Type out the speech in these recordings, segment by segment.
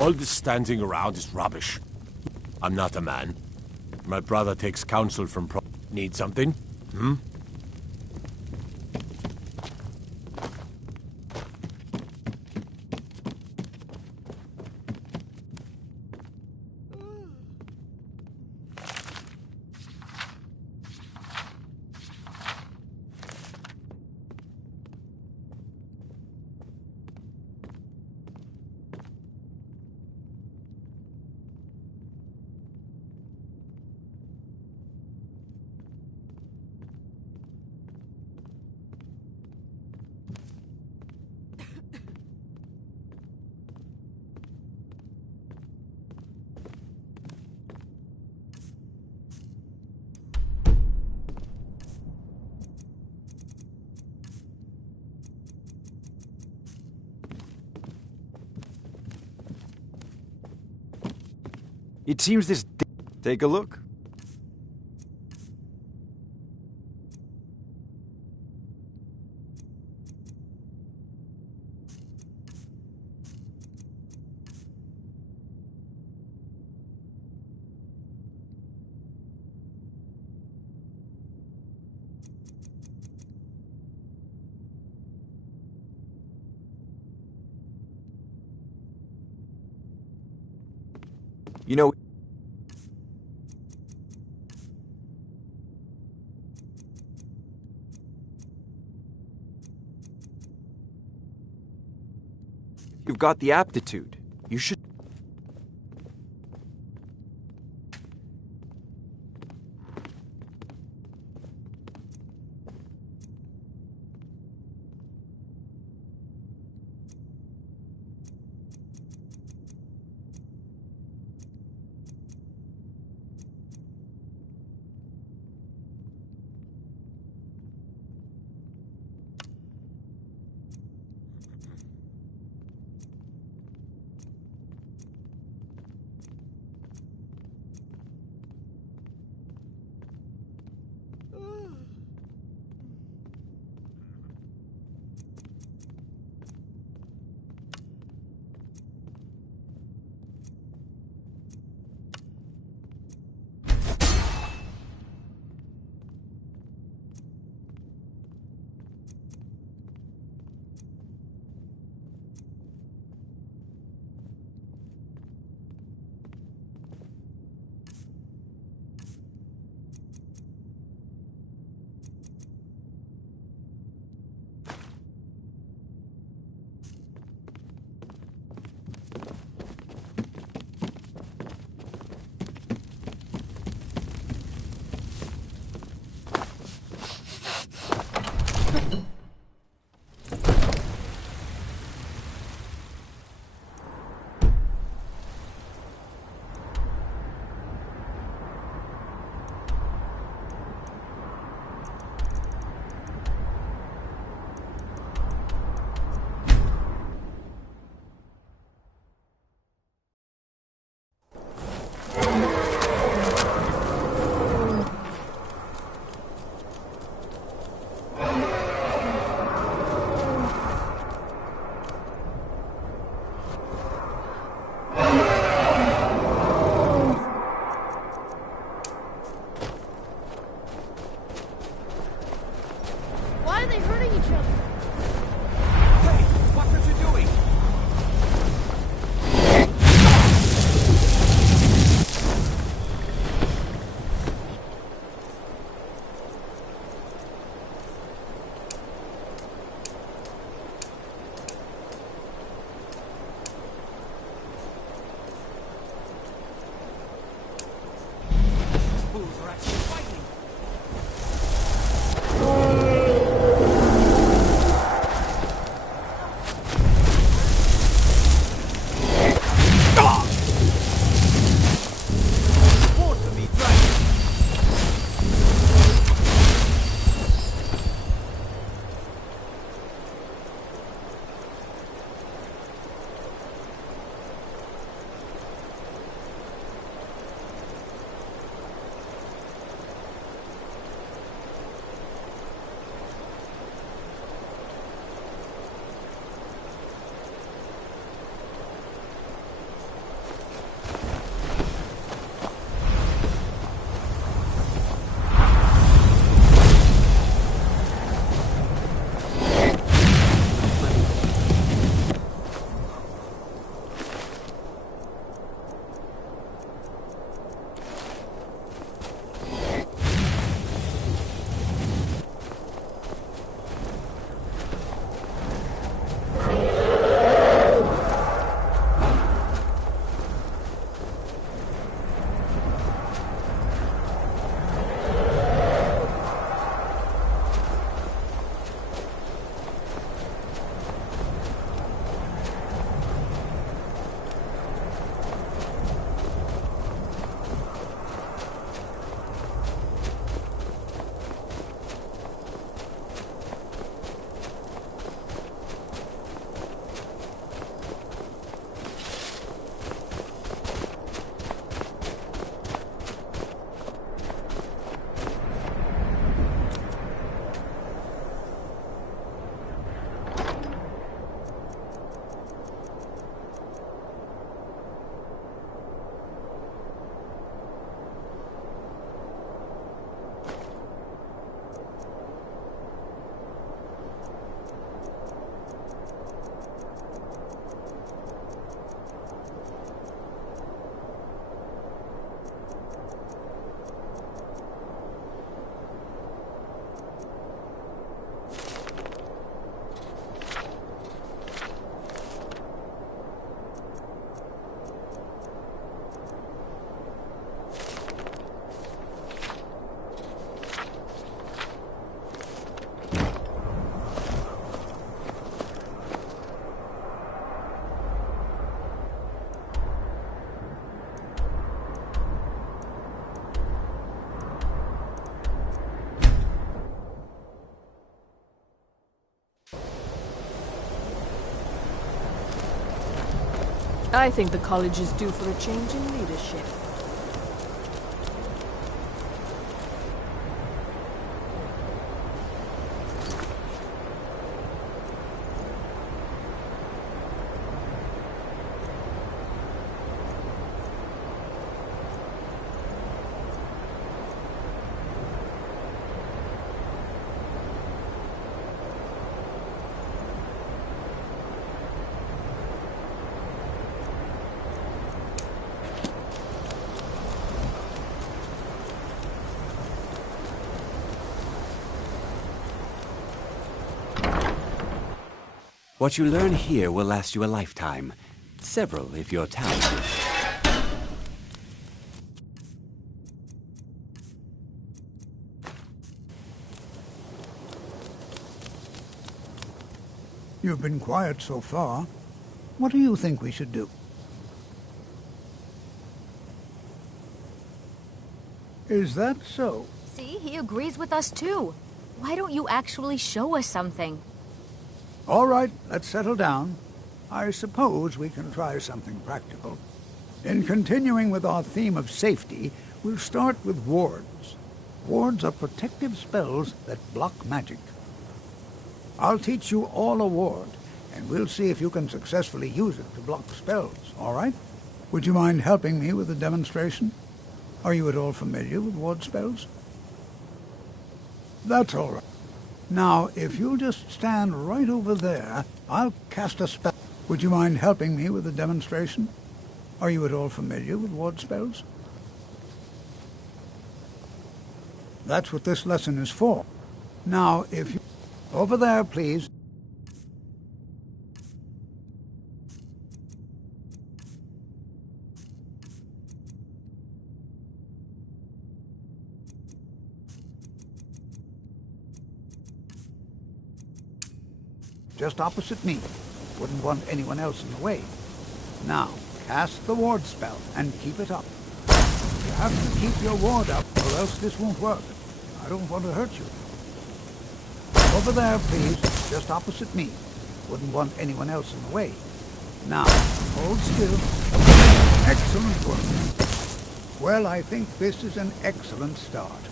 All this standing around is rubbish. I'm not a man. My brother takes counsel from Need something? Hmm? It seems this... Take a look. You know... You've got the aptitude. You should... I think the college is due for a change in leadership. What you learn here will last you a lifetime. Several, if you're talented. You've been quiet so far. What do you think we should do? Is that so? See, he agrees with us too. Why don't you actually show us something? All right, let's settle down. I suppose we can try something practical. In continuing with our theme of safety, we'll start with wards. Wards are protective spells that block magic. I'll teach you all a ward, and we'll see if you can successfully use it to block spells, all right? Would you mind helping me with a demonstration? Are you at all familiar with ward spells? That's all right. Now, if you'll just stand right over there, I'll cast a spell. Would you mind helping me with a demonstration? Are you at all familiar with ward spells? That's what this lesson is for. Now, if you... Over there, please. Just opposite me. Wouldn't want anyone else in the way. Now, cast the ward spell and keep it up. You have to keep your ward up, or else this won't work. I don't want to hurt you. Over there, please. Just opposite me. Wouldn't want anyone else in the way. Now, hold still. Excellent work. Well, I think this is an excellent start.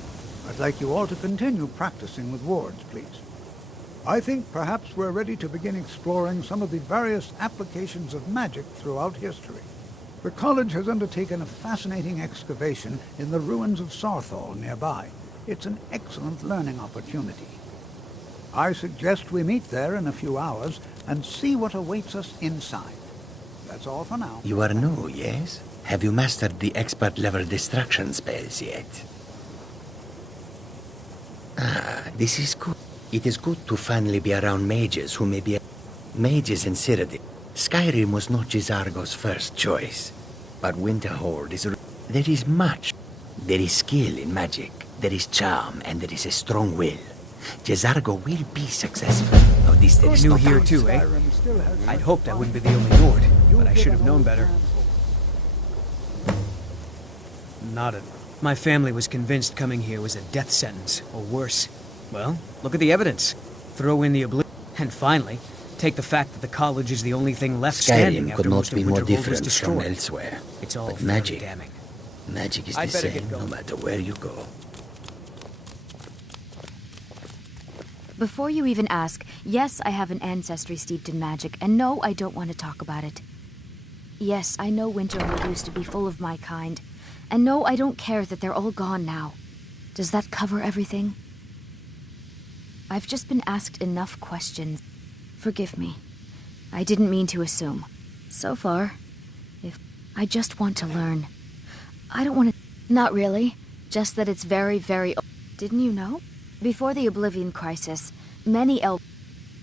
I'd like you all to continue practicing with wards, please. I think perhaps we're ready to begin exploring some of the various applications of magic throughout history. The college has undertaken a fascinating excavation in the ruins of Sarthal nearby. It's an excellent learning opportunity. I suggest we meet there in a few hours and see what awaits us inside. That's all for now. You are new, yes? Have you mastered the expert-level destruction spells yet? Ah, this is good. It is good to finally be around mages who may be... Mages in Cyrodiil. Skyrim was not Jizargo's first choice. But Winterhold is... There is much. There is skill in magic. There is charm, and there is a strong will. Jizargo will be successful. Oh, this there is New no here doubt. too, eh? I'd hoped I wouldn't be the only Nord, but I should have known better. Not at all. My family was convinced coming here was a death sentence, or worse. Well, look at the evidence. Throw in the oblivion, and finally, take the fact that the college is the only thing left standing Skyrim after could not most be of more Winterhold was different from destroyed. elsewhere. It's all But very magic, damning. magic is the I'd better get same no going. matter where you go. Before you even ask, yes, I have an ancestry steeped in magic, and no, I don't want to talk about it. Yes, I know Winterhold used to be full of my kind, and no, I don't care that they're all gone now. Does that cover everything? I've just been asked enough questions. Forgive me. I didn't mean to assume. So far, I just want to learn. I don't want to... Not really. Just that it's very, very... Didn't you know? Before the Oblivion Crisis, many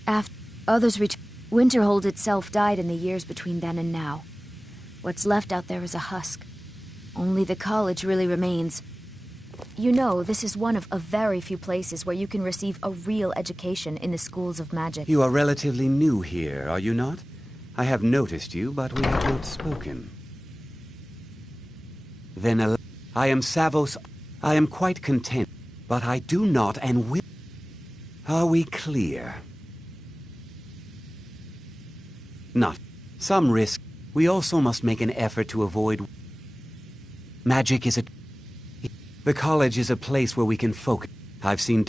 after others Winterhold itself died in the years between then and now. What's left out there is a husk. Only the college really remains. You know, this is one of a very few places where you can receive a real education in the schools of magic. You are relatively new here, are you not? I have noticed you, but we have not spoken. Then I am Savos. I am quite content, but I do not and will... Are we clear? Not. Some risk. We also must make an effort to avoid... Magic is a... The college is a place where we can focus. I've seen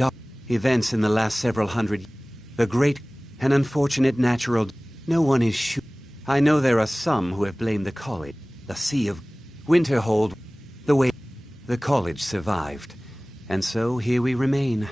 events in the last several hundred years. The great and unfortunate natural... No one is sure. I know there are some who have blamed the college. The Sea of Winterhold. The way the college survived. And so here we remain.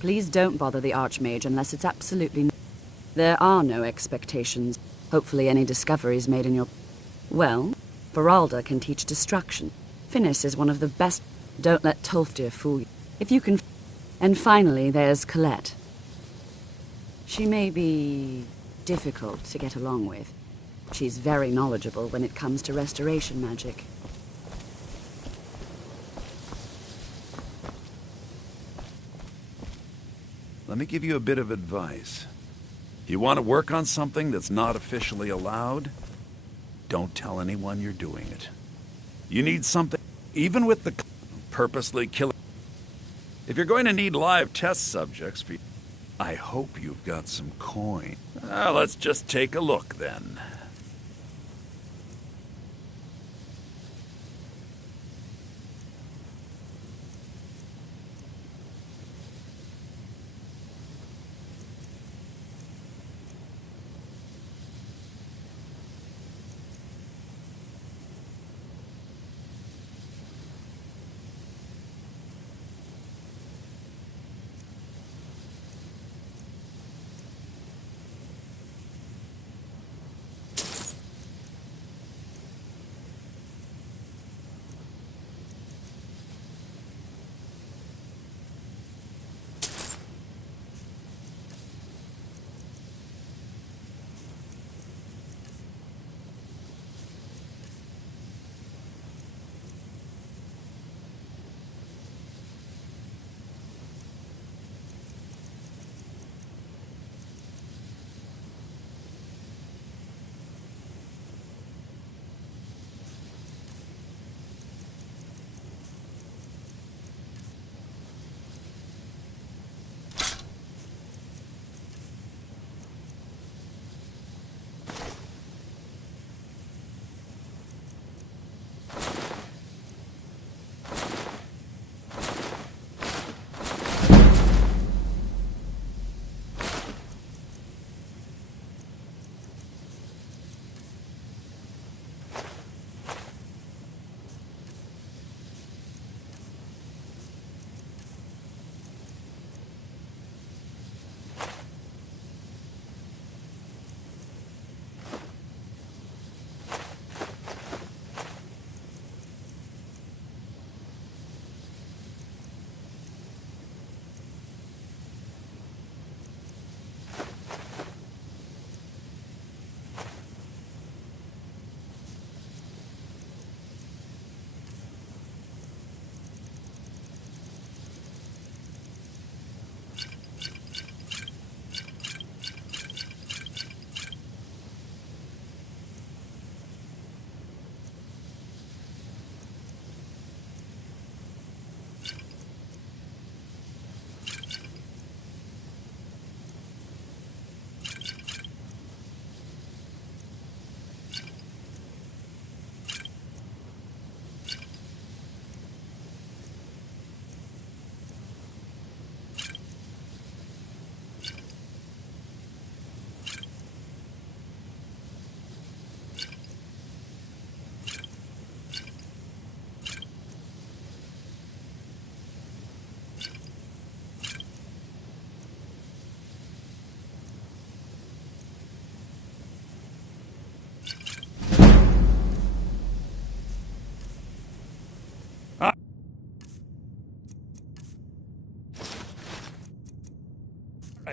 Please don't bother the Archmage unless it's absolutely... There are no expectations. Hopefully any discoveries made in your... Well, Beralda can teach destruction. Finis is one of the best... Don't let Tolfdir fool you. If you can... And finally, there's Colette. She may be... difficult to get along with. She's very knowledgeable when it comes to restoration magic. Let me give you a bit of advice. You want to work on something that's not officially allowed? Don't tell anyone you're doing it. You need something, even with the purposely killing. If you're going to need live test subjects, I hope you've got some coin. Let's just take a look then.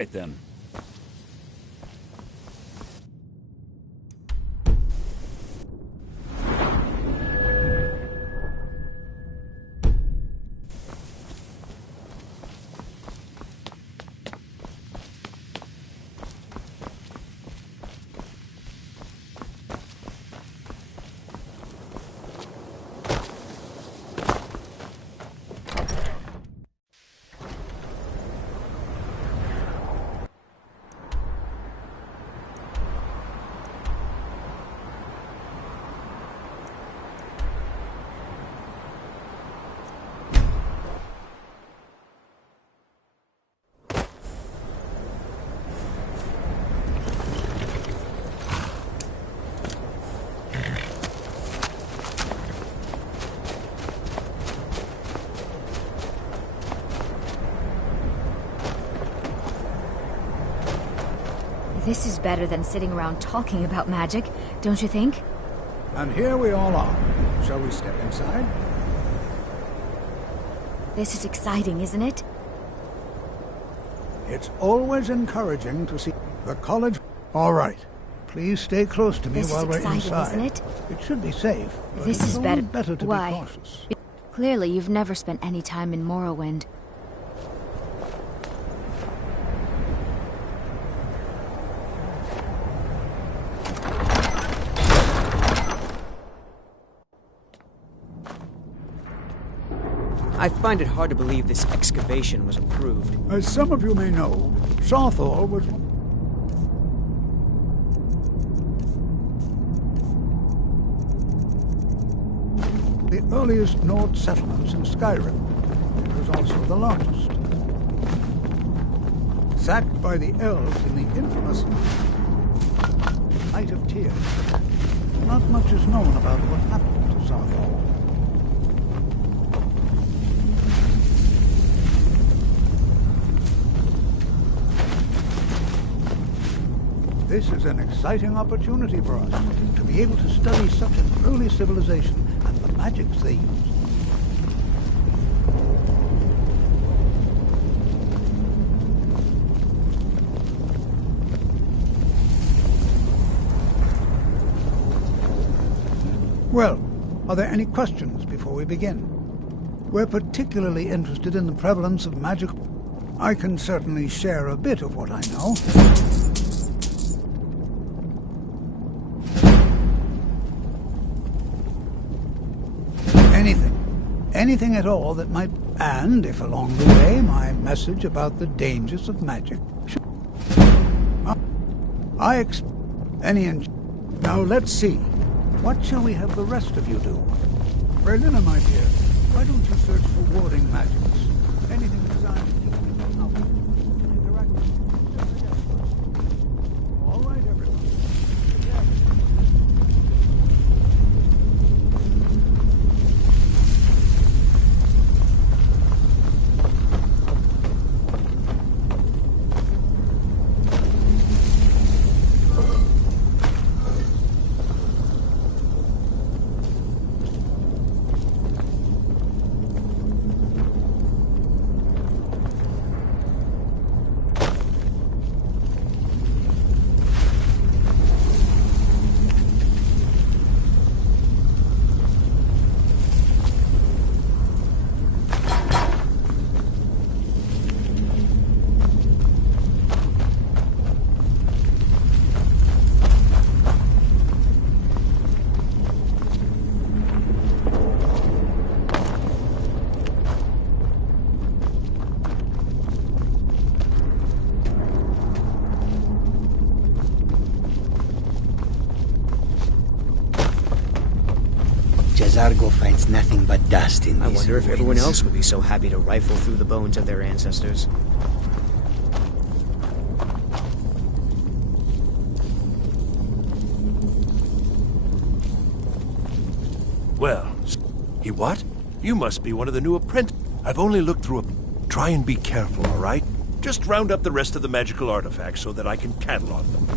right then. This is better than sitting around talking about magic, don't you think? And here we all are. Shall we step inside? This is exciting, isn't it? It's always encouraging to see the college. All right. Please stay close to me This while is we're exciting, inside. isn't it? It should be safe. But This it's is always better. to Why? be cautious. Clearly, you've never spent any time in Morrowind. I find it hard to believe this excavation was approved. As some of you may know, Sawthall was the earliest Nord settlements in Skyrim. It was also the largest. Sacked by the elves in the infamous Night of Tears, not much is known about what happened to Sawthall. This is an exciting opportunity for us to be able to study such an early civilization and the magics they used. Well, are there any questions before we begin? We're particularly interested in the prevalence of magic. I can certainly share a bit of what I know. Anything at all that might... And if along the way my message about the dangers of magic should... Now let's see. What shall we have the rest of you do? Berlina, my dear, why don't you search for warding magics? Anything designed to keep people out. Interact with them. All right, everyone. Zargo finds nothing but dust in I these wonder if ruins. everyone else would be so happy to rifle through the bones of their ancestors. Well, he what? You must be one of the new apprentices. I've only looked through a... Try and be careful, all right? Just round up the rest of the magical artifacts so that I can catalog them.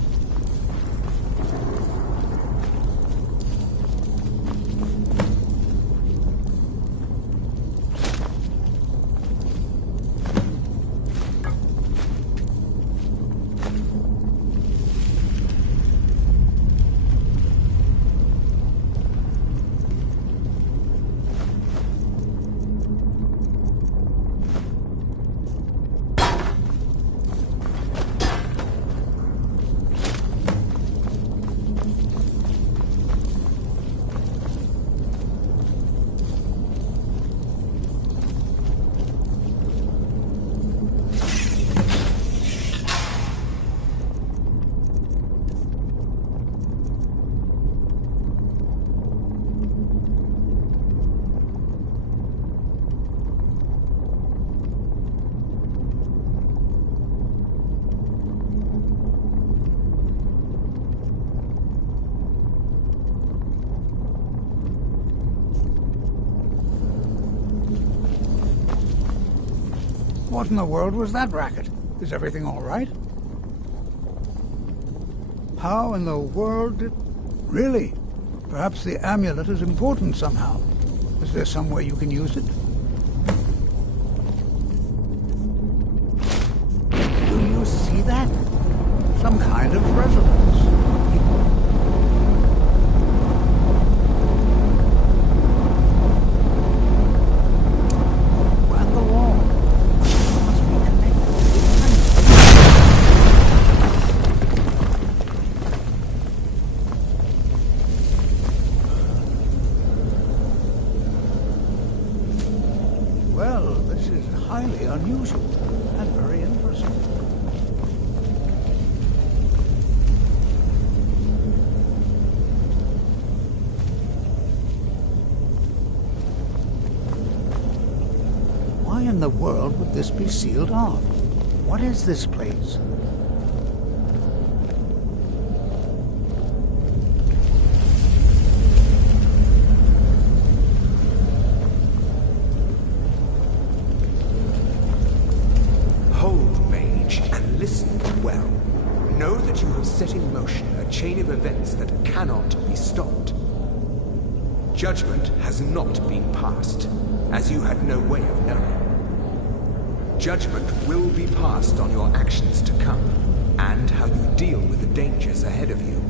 What in the world was that racket? Is everything all right? How in the world did... Really? Perhaps the amulet is important somehow. Is there some way you can use it? Do you see that? Some kind of resonance. And the wall. Must be connected. Well, this is highly unusual and very interesting. Why in the world would this be sealed off? What is this place? Hold, Mage, and listen well. Know that you have set in motion a chain of events that cannot be stopped. Judgment has not been passed, as you had no way of knowing. Judgment will be passed on your actions to come, and how you deal with the dangers ahead of you.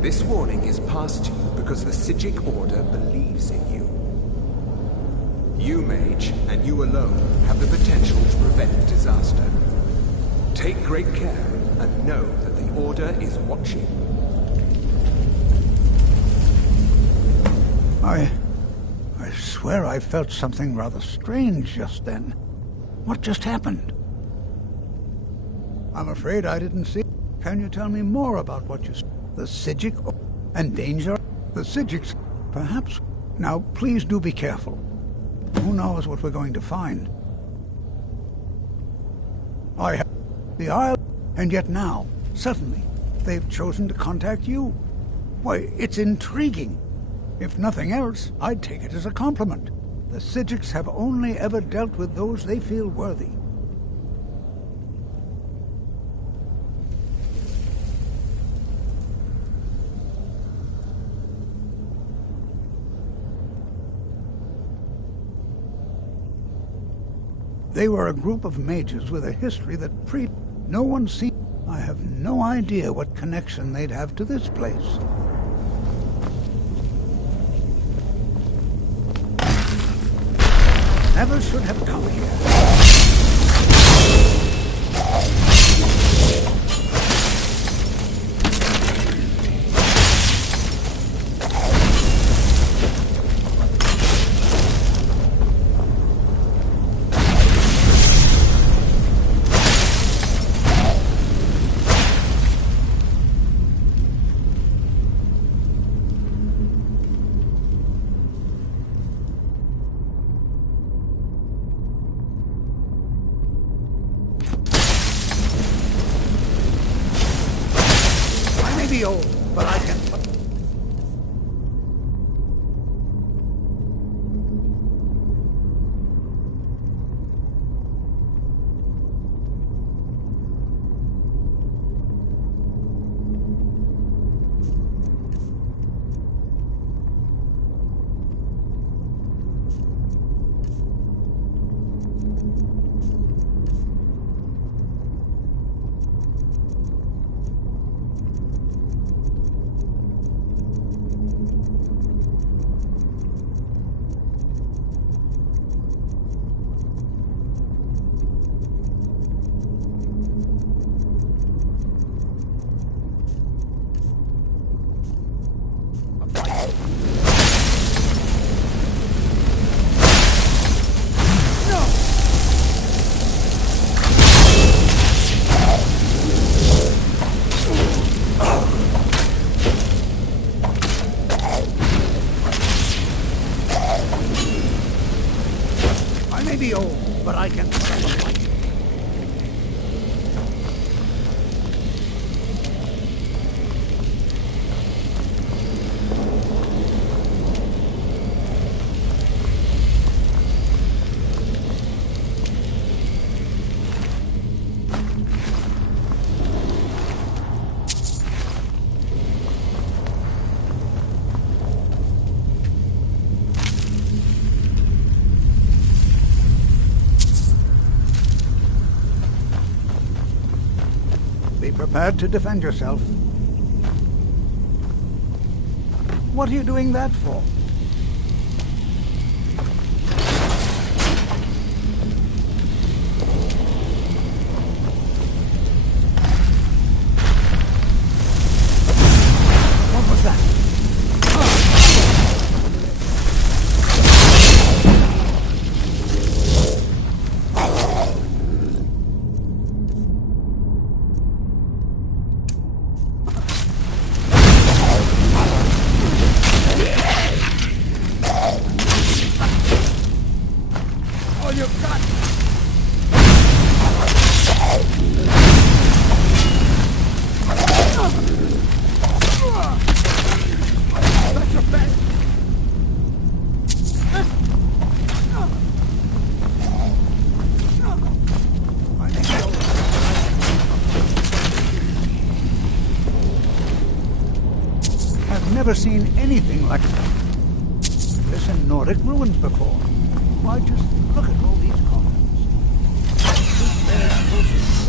This warning is passed to you because the Psijic Order believes in you. You, Mage, and you alone, have the potential to prevent disaster. Take great care, and know that the Order is watching. I swear I felt something rather strange just then. What just happened? I'm afraid I didn't see. Can you tell me more about what you saw? The Psijic and danger? The Psijics, perhaps? Now, please do be careful. Who knows what we're going to find? I have the Isle, and yet now, suddenly, they've chosen to contact you. Why, it's intriguing. If nothing else, I'd take it as a compliment. The Psijics have only ever dealt with those they feel worthy. They were a group of mages with a history that no one seen. I have no idea what connection they'd have to this place. Never should have come here. Old, but I can... Be prepared to defend yourself. What are you doing that for? What was that? All you've got! That's your best! I think I've never seen anything like this in Nordic ruins before. Why, just look at all these coffins. This bears